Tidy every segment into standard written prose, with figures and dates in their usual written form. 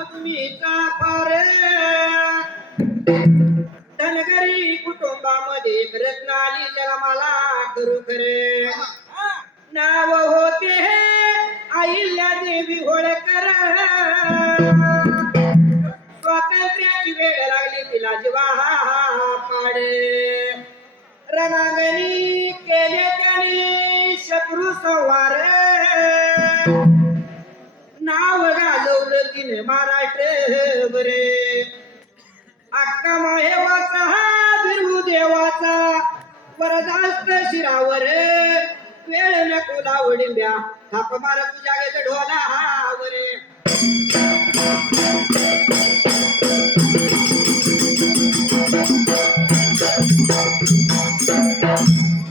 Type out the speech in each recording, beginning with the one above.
तुम्हीचा फार धनगरी कुटुंबामध्ये एक रत्न आली जन्माला करू खरे नाव होते अहिल्या देवी होळकर स्वातंत्र्याची वेळ लागली तिला जीवा पाडे रणांगणी केले त्यांनी शत्रू संवार नाव गाजवलं तिने महाराष्ट्र बरे अक्का माहेवाचा हा बिरु देवाचा वरदास्त शिरावर वेळ नको लावडिंब्या थाप मार तुझ्या गेलं ढोला वरे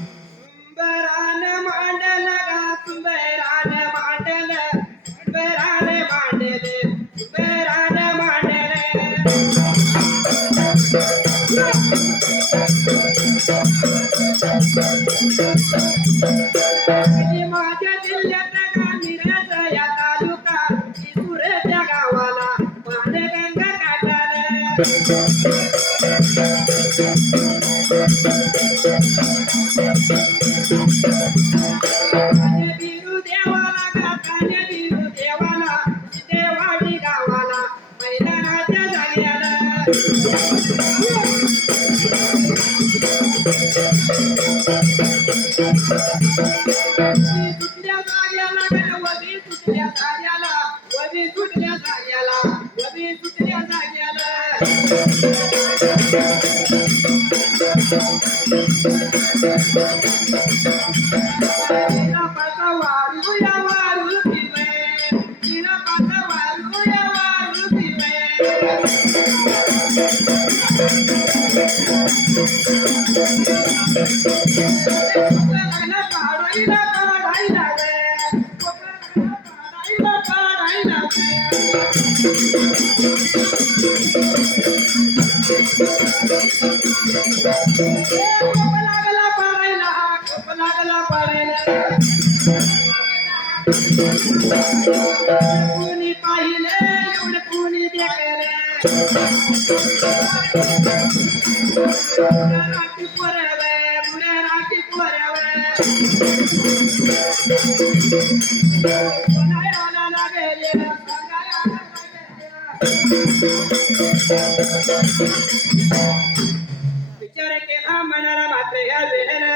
सुंबरान मांडल गा सुंबरान मांडल सुंबरान मांडल सुंबरान मांडल माझ्या जिल्ह्यात गांधीनगर या तालुका सुरत्या गावाला पांडगंगा काठाला बिरु देवाला गाताने बिरु देवाला देवाडी गावाला मैदानाच्या जाग्याला सुटल्या जाग्याला वबी सुटल्या जाग्याला वबी सुटल्या जाग्याला वबी सुटल्या जाग्याला तिला पाचा वारू या वारू दिवे तिला पाचा वारू या वारू दिवे लागला पाडायला पाडायला रे पाडायला पाडायला लागला पाडायला खूप लागला पाडायला कोणी पाहिले एवढं कोणी देखले राठी पोरावे मुळे राठी पोरावे कोणाला लागले सांगायला विचार केला मनाला मात्र या वेळेला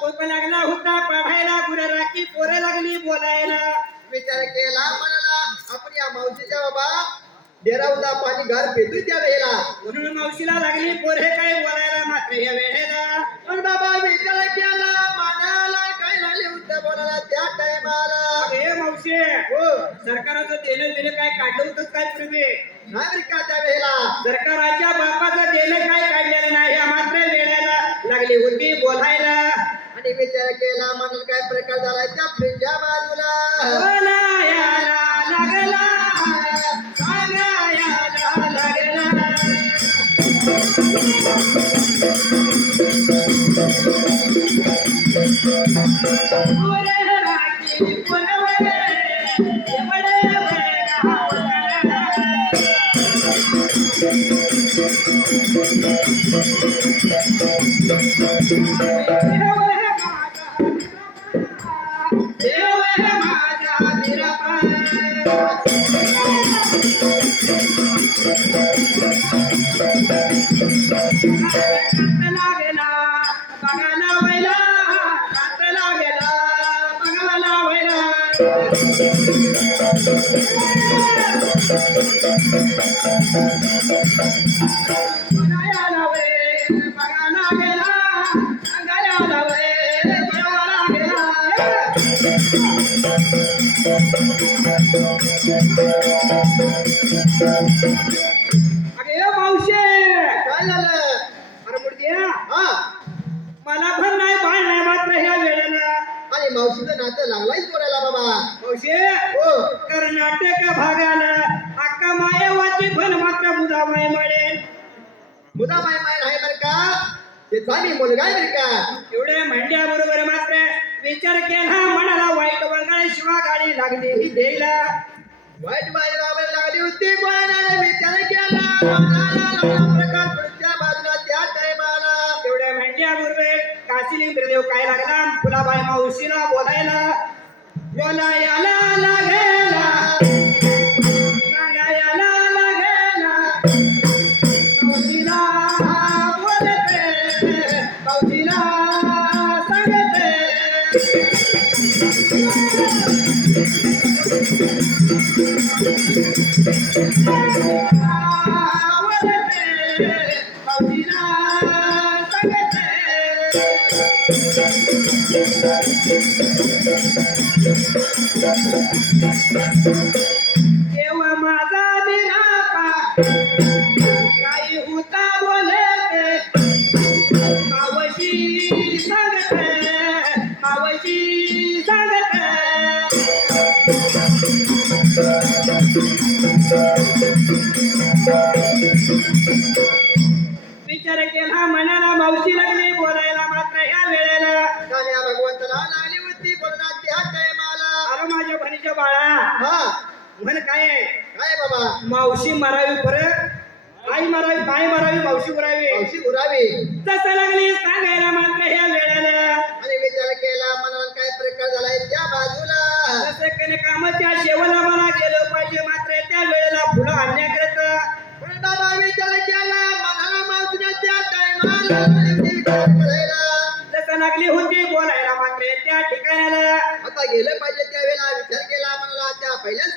खोप लागला होता पढायला गुरे राखी पोरे लागली बोलायला विचार केला म्हणाला आपण या मावशीच्या बाबा डेरा होता पाणी घर पेटू त्या वेळेला म्हणून मावशीला लागली पोरे काय बोलायला मात्र या वेळेला पण बाबा विचार केला मनाला काय झाले होतं बोलायला त्या टायमाला हे मावशी हो सरकाराचं देणं दिलं काय काढलं होतं काय पूर्वी नागरिकाच्या वेळेला सरकाराच्या बापाचं देणं काय काढलेलं नाही या मात्र वेळेला लागली होती बोलायला आणि विचार केला म्हणून काय प्रकार झाला त्या फ्रीजच्या बाजूला बोलायला लागला सांगायला लागला पोरे राखी पोरवले एवढे देव है माझा निरपा लागला बघायला वैला हात लागला बघायला वैला बघायला वे बघायला गेला सांगायला वे बघायला गेला अगे मावशे काय झालं अरे मुडद्या हा मला पण नाही बाळ नाही मात्र ह्या वेळेला आणि मावशीचं नातं लागलाच बोलायला बाबा मावशे हो कर्नाटक भागाला अक्का मायावाची पण मात्र मुदामाय मिळेल मुदा माय माय आहे बरं का ते चांगली मुलगा आहे बरं का एवढ्या म्हणल्या बरोबर मात्र विचार केला म्हणाला वाईट वंगाळ शिवा गाडी लागली ही देईला वाईट बाई बाबा लागली होती बोलायला विचार केला मनाला लागला प्रकार पुढच्या बाजूला त्या टायमाला तेवढ्या म्हणल्या गुरुवे काशीलिंगदेव काय लागला फुलाबाई मावशीला बोलायला बोलायला लागेला सांगायला लागेला मावशीला बोलते मावशीला सांगते देव माझा दिलापा काही होता बोलते मावशी सांगते मावशी सांगते विचार केला मनाला मावशी लागली बोलायला मात्र ह्या वेळेला कान्या भगवंताला लागली होती बोलला त्या टायमाला अरे माझ्या बहिणीच्या बाळा हा म्हण काय आहे काय बाबा मावशी मारावी परत आई मारावी बाई मारावी मावशी मारावी मावशी उरावी तसं लागली सांगायला मात्र ह्या वेळेला आणि विचार केला मनाला काय प्रकार झालाय त्या बाजूला तसं केले कामाच्या शेवला मला गेलं पाहिजे मात्र त्या वेळेला फुलं आणण्याकरता पण बाबा विचार केला मनाला मावशीने त्या टायमाला विचार करायला तसं लागली होती बोलायला मात्र त्या ठिकाणाला आता गेलं पाहिजे त्यावेळेला विचार केला मनाला त्या पहिल्याच